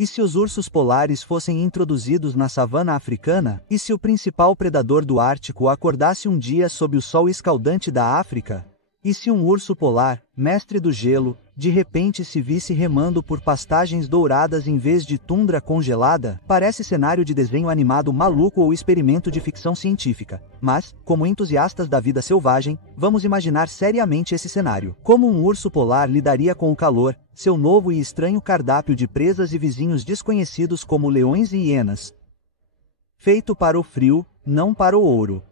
E se os ursos polares fossem introduzidos na savana africana? E se o principal predador do Ártico acordasse um dia sob o sol escaldante da África? E se um urso polar, mestre do gelo, de repente se visse remando por pastagens douradas em vez de tundra congelada? Parece cenário de desenho animado maluco ou experimento de ficção científica. Mas, como entusiastas da vida selvagem, vamos imaginar seriamente esse cenário. Como um urso polar lidaria com o calor, seu novo e estranho cardápio de presas e vizinhos desconhecidos como leões e hienas? Feito para o frio, não para o ouro.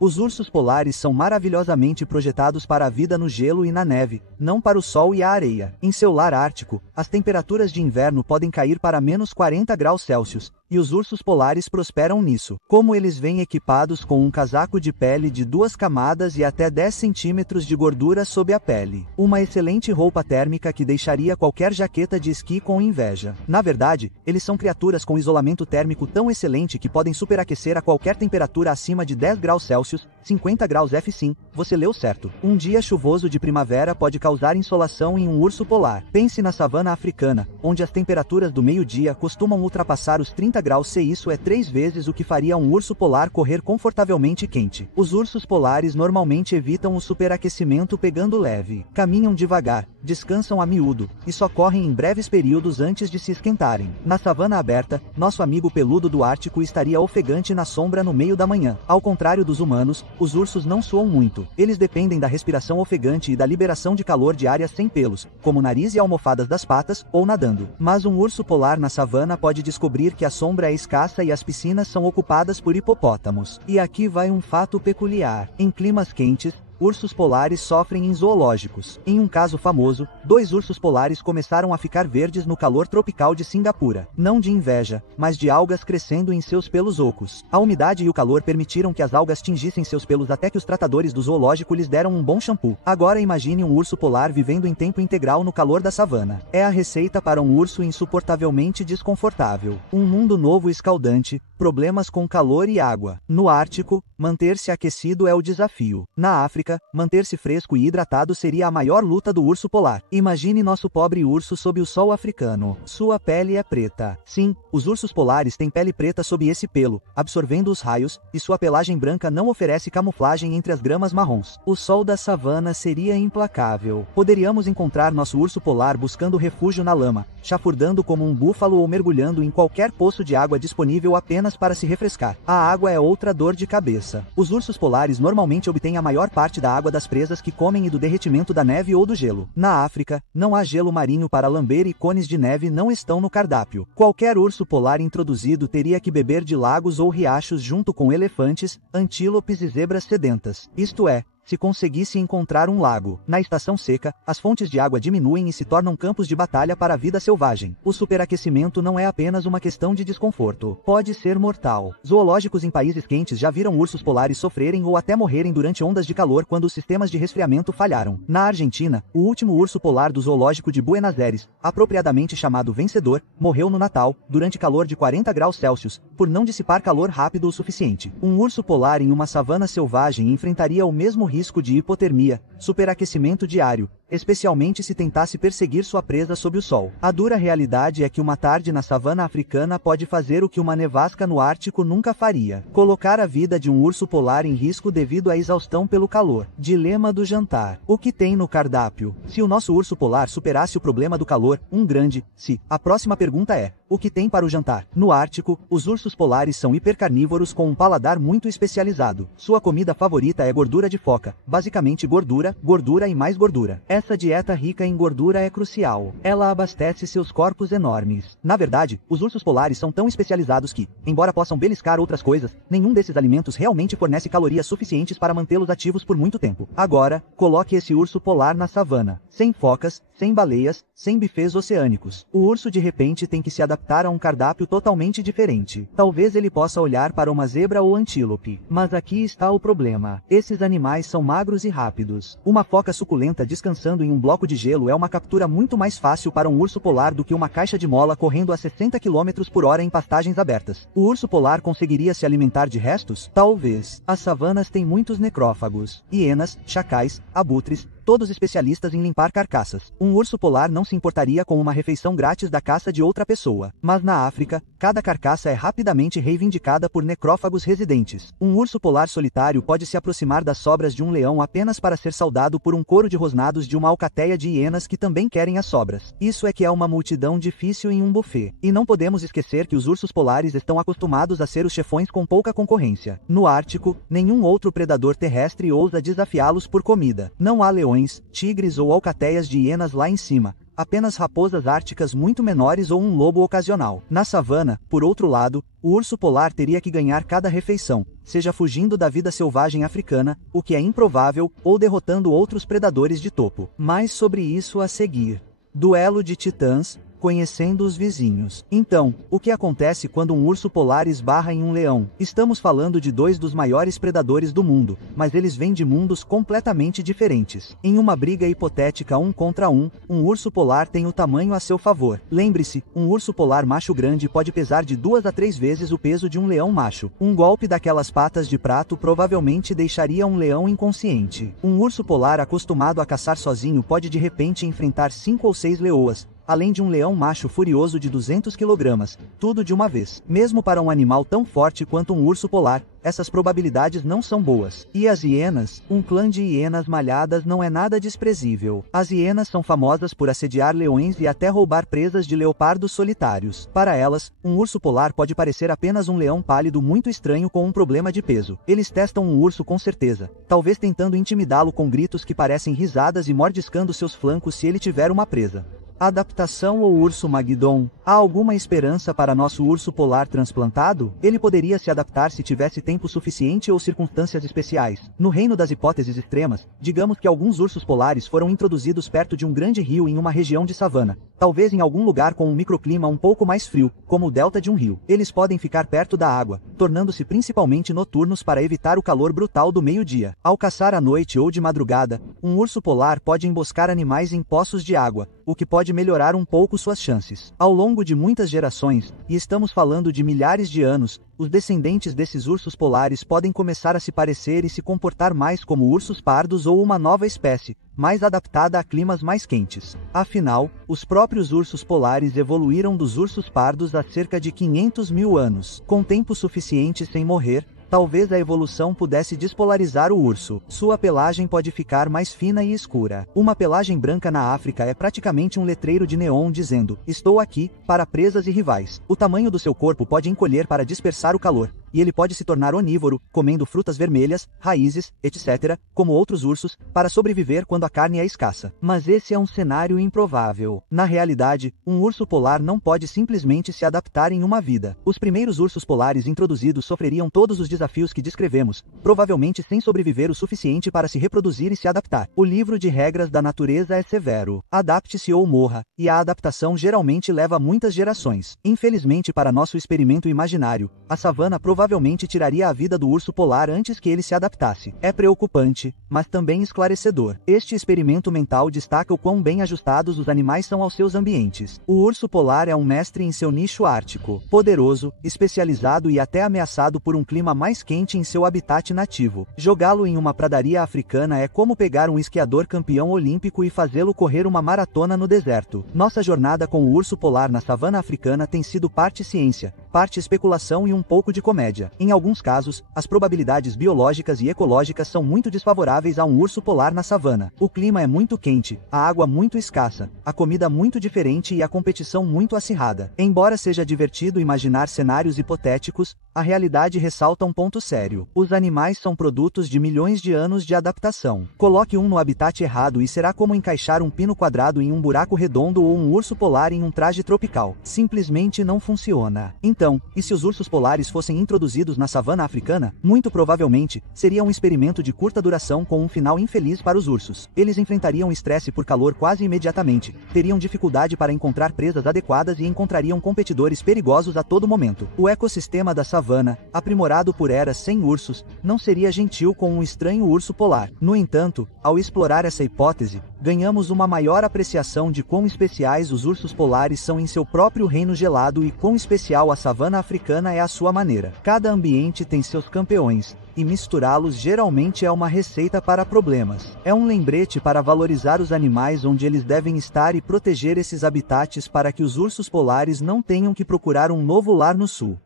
Os ursos polares são maravilhosamente projetados para a vida no gelo e na neve, não para o sol e a areia. Em seu lar ártico, as temperaturas de inverno podem cair para menos 40 graus Celsius, e os ursos polares prosperam nisso. Como eles vêm equipados com um casaco de pele de 2 camadas e até 10 centímetros de gordura sob a pele. Uma excelente roupa térmica que deixaria qualquer jaqueta de esqui com inveja. Na verdade, eles são criaturas com isolamento térmico tão excelente que podem superaquecer a qualquer temperatura acima de 10 graus Celsius, 50 graus F. Sim, você leu certo. Um dia chuvoso de primavera pode causar insolação em um urso polar. Pense na savana africana, onde as temperaturas do meio-dia costumam ultrapassar os 30 graus C. Isso é 3 vezes o que faria um urso polar correr confortavelmente quente. Os ursos polares normalmente evitam o superaquecimento pegando leve. Caminham devagar, descansam a miúdo, e só correm em breves períodos antes de se esquentarem. Na savana aberta, nosso amigo peludo do Ártico estaria ofegante na sombra no meio da manhã. Ao contrário dos humanos, os ursos não suam muito. Eles dependem da respiração ofegante e da liberação de calor de áreas sem pelos, como nariz e almofadas das patas, ou nadando. Mas um urso polar na savana pode descobrir que a sombra é escassa e as piscinas são ocupadas por hipopótamos. E aqui vai um fato peculiar. Em climas quentes, ursos polares sofrem em zoológicos. Em um caso famoso, 2 ursos polares começaram a ficar verdes no calor tropical de Singapura. Não de inveja, mas de algas crescendo em seus pelos ocos. A umidade e o calor permitiram que as algas tingissem seus pelos até que os tratadores do zoológico lhes deram um bom shampoo. Agora imagine um urso polar vivendo em tempo integral no calor da savana. É a receita para um urso insuportavelmente desconfortável. Um mundo novo escaldante, problemas com calor e água. No Ártico, manter-se aquecido é o desafio. Na África, manter-se fresco e hidratado seria a maior luta do urso polar. Imagine nosso pobre urso sob o sol africano. Sua pele é preta. Sim, os ursos polares têm pele preta sob esse pelo, absorvendo os raios, e sua pelagem branca não oferece camuflagem entre as gramas marrons. O sol da savana seria implacável. Poderíamos encontrar nosso urso polar buscando refúgio na lama, chafurdando como um búfalo ou mergulhando em qualquer poço de água disponível apenas para se refrescar. A água é outra dor de cabeça. Os ursos polares normalmente obtêm a maior parte da água das presas que comem e do derretimento da neve ou do gelo. Na África, não há gelo marinho para lamber e cones de neve não estão no cardápio. Qualquer urso polar introduzido teria que beber de lagos ou riachos junto com elefantes, antílopes e zebras sedentas. Isto é, se conseguisse encontrar um lago. Na estação seca, as fontes de água diminuem e se tornam campos de batalha para a vida selvagem. O superaquecimento não é apenas uma questão de desconforto. Pode ser mortal. Zoológicos em países quentes já viram ursos polares sofrerem ou até morrerem durante ondas de calor quando os sistemas de resfriamento falharam. Na Argentina, o último urso polar do zoológico de Buenos Aires, apropriadamente chamado Vencedor, morreu no Natal, durante calor de 40 graus Celsius, por não dissipar calor rápido o suficiente. Um urso polar em uma savana selvagem enfrentaria o mesmo risco de hipotermia, superaquecimento diário, especialmente se tentasse perseguir sua presa sob o sol. A dura realidade é que uma tarde na savana africana pode fazer o que uma nevasca no Ártico nunca faria: colocar a vida de um urso polar em risco devido à exaustão pelo calor. Dilema do jantar. O que tem no cardápio? Se o nosso urso polar superasse o problema do calor, um grande se. A próxima pergunta é: o que tem para o jantar? No Ártico, os ursos polares são hipercarnívoros com um paladar muito especializado. Sua comida favorita é gordura de foca, basicamente gordura, gordura e mais gordura. Essa dieta rica em gordura é crucial. Ela abastece seus corpos enormes. Na verdade, os ursos polares são tão especializados que, embora possam beliscar outras coisas, nenhum desses alimentos realmente fornece calorias suficientes para mantê-los ativos por muito tempo. Agora, coloque esse urso polar na savana. Sem focas, sem baleias, sem bufês oceânicos. O urso de repente tem que se adaptar a um cardápio totalmente diferente. Talvez ele possa olhar para uma zebra ou antílope. Mas aqui está o problema. Esses animais são magros e rápidos. Uma foca suculenta descansando em um bloco de gelo é uma captura muito mais fácil para um urso polar do que uma caixa de mola correndo a 60 km por hora em pastagens abertas. O urso polar conseguiria se alimentar de restos? Talvez. As savanas têm muitos necrófagos. Hienas, chacais, abutres, todos especialistas em limpar carcaças. Um urso polar não se importaria com uma refeição grátis da caça de outra pessoa. Mas na África, cada carcaça é rapidamente reivindicada por necrófagos residentes. Um urso polar solitário pode se aproximar das sobras de um leão apenas para ser saudado por um coro de rosnados de uma alcateia de hienas que também querem as sobras. Isso é que é uma multidão difícil em um buffet. E não podemos esquecer que os ursos polares estão acostumados a ser os chefões com pouca concorrência. No Ártico, nenhum outro predador terrestre ousa desafiá-los por comida. Não há leões, tigres ou alcateias de hienas lá em cima. Apenas raposas árticas muito menores ou um lobo ocasional. Na savana, por outro lado, o urso polar teria que ganhar cada refeição, seja fugindo da vida selvagem africana, o que é improvável, ou derrotando outros predadores de topo. Mais sobre isso a seguir. Duelo de titãs, conhecendo os vizinhos. Então, o que acontece quando um urso polar esbarra em um leão? Estamos falando de dois dos maiores predadores do mundo, mas eles vêm de mundos completamente diferentes. Em uma briga hipotética 1 contra 1, um urso polar tem o tamanho a seu favor. Lembre-se, um urso polar macho grande pode pesar de 2 a 3 vezes o peso de um leão macho. Um golpe daquelas patas de prato provavelmente deixaria um leão inconsciente. Um urso polar acostumado a caçar sozinho pode de repente enfrentar 5 ou 6 leoas, além de um leão macho furioso de 200 kg, tudo de uma vez. Mesmo para um animal tão forte quanto um urso polar, essas probabilidades não são boas. E as hienas? Um clã de hienas malhadas não é nada desprezível. As hienas são famosas por assediar leões e até roubar presas de leopardos solitários. Para elas, um urso polar pode parecer apenas um leão pálido muito estranho com um problema de peso. Eles testam um urso com certeza, talvez tentando intimidá-lo com gritos que parecem risadas e mordiscando seus flancos se ele tiver uma presa. Adaptação ou urso Magdon? Há alguma esperança para nosso urso polar transplantado? Ele poderia se adaptar se tivesse tempo suficiente ou circunstâncias especiais. No reino das hipóteses extremas, digamos que alguns ursos polares foram introduzidos perto de um grande rio em uma região de savana, talvez em algum lugar com um microclima um pouco mais frio, como o delta de um rio. Eles podem ficar perto da água, tornando-se principalmente noturnos para evitar o calor brutal do meio-dia. Ao caçar à noite ou de madrugada, um urso polar pode emboscar animais em poços de água, o que pode melhorar um pouco suas chances. Ao longo de muitas gerações, e estamos falando de milhares de anos, os descendentes desses ursos polares podem começar a se parecer e se comportar mais como ursos pardos ou uma nova espécie, mais adaptada a climas mais quentes. Afinal, os próprios ursos polares evoluíram dos ursos pardos há cerca de 500 mil anos. Com tempo suficiente sem morrer, talvez a evolução pudesse despolarizar o urso. Sua pelagem pode ficar mais fina e escura. Uma pelagem branca na África é praticamente um letreiro de neon dizendo: "Estou aqui", para presas e rivais. O tamanho do seu corpo pode encolher para dispersar o calor, e ele pode se tornar onívoro, comendo frutas vermelhas, raízes, etc., como outros ursos, para sobreviver quando a carne é escassa. Mas esse é um cenário improvável. Na realidade, um urso polar não pode simplesmente se adaptar em uma vida. Os primeiros ursos polares introduzidos sofreriam todos os desafios que descrevemos, provavelmente sem sobreviver o suficiente para se reproduzir e se adaptar. O livro de regras da natureza é severo. Adapte-se ou morra, e a adaptação geralmente leva muitas gerações. Infelizmente para nosso experimento imaginário, a savana provavelmente tiraria a vida do urso polar antes que ele se adaptasse. É preocupante, mas também esclarecedor. Este experimento mental destaca o quão bem ajustados os animais são aos seus ambientes. O urso polar é um mestre em seu nicho ártico, poderoso, especializado e até ameaçado por um clima mais quente em seu habitat nativo. Jogá-lo em uma pradaria africana é como pegar um esquiador campeão olímpico e fazê-lo correr uma maratona no deserto. Nossa jornada com o urso polar na savana africana tem sido parte ciência, parte especulação e um pouco de comédia. Em alguns casos, as probabilidades biológicas e ecológicas são muito desfavoráveis a um urso polar na savana. O clima é muito quente, a água muito escassa, a comida muito diferente e a competição muito acirrada. Embora seja divertido imaginar cenários hipotéticos, a realidade ressalta um ponto sério. Os animais são produtos de milhões de anos de adaptação. Coloque um no habitat errado e será como encaixar um pino quadrado em um buraco redondo ou um urso polar em um traje tropical. Simplesmente não funciona. Então, e se os ursos polares fossem introduzidos na savana africana? Muito provavelmente, seria um experimento de curta duração com um final infeliz para os ursos. Eles enfrentariam estresse por calor quase imediatamente, teriam dificuldade para encontrar presas adequadas e encontrariam competidores perigosos a todo momento. O ecossistema da savana, aprimorado por eras sem ursos, não seria gentil com um estranho urso polar. No entanto, ao explorar essa hipótese, ganhamos uma maior apreciação de quão especiais os ursos polares são em seu próprio reino gelado e quão especial a savana savana africana é a sua maneira. Cada ambiente tem seus campeões, e misturá-los geralmente é uma receita para problemas. É um lembrete para valorizar os animais onde eles devem estar e proteger esses habitats para que os ursos polares não tenham que procurar um novo lar no sul.